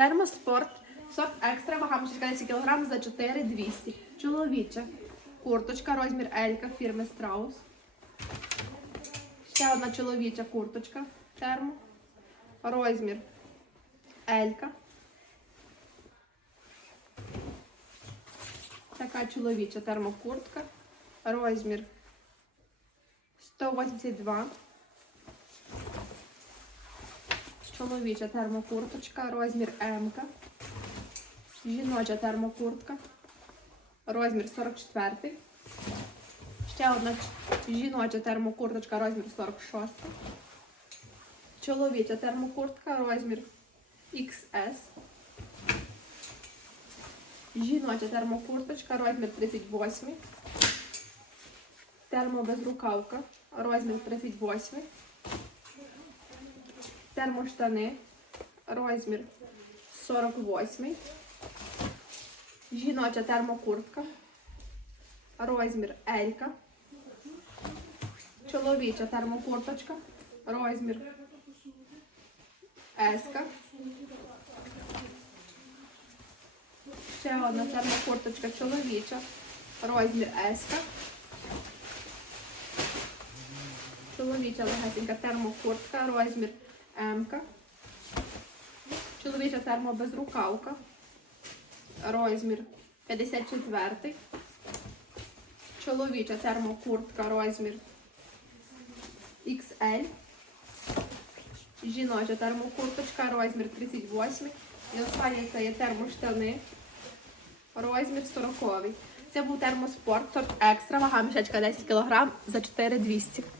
Термоспорт. Сорт екстра, вага мішечка 10 кг за 4200. Чоловіча. Курточка, розмір Елька фірми Страус. Ще одна чоловіча курточка. Термо. Розмір Елька. Така чоловіча термокуртка. Розмір 182. Чоловіча термокурточка, розмір М. Жіноча термокуртка, розмір 44. Ще одна жіноча термокурточка, розмір 46. Чоловіча термокуртка, розмір XS. Жіноча термокурточка, розмір 38. Термобезрукавка, розмір 38. Термоштани, розмір 48. Жіноча термокуртка, розмір Елька. Чоловіча термокурточка, розмір Еска. Ще одна термокурточка чоловіча, розмір Еска. Чоловіча легесенька термокуртка, розмір М. Чоловіча термобезрукавка, розмір 54. Чоловіча термокуртка, розмір XL. Жіноча термокурточка, розмір 38. І останнє це є термоштани, розмір 40. Це був термоспорт, сорт екстра, вага мішечка 10 кг за 4200.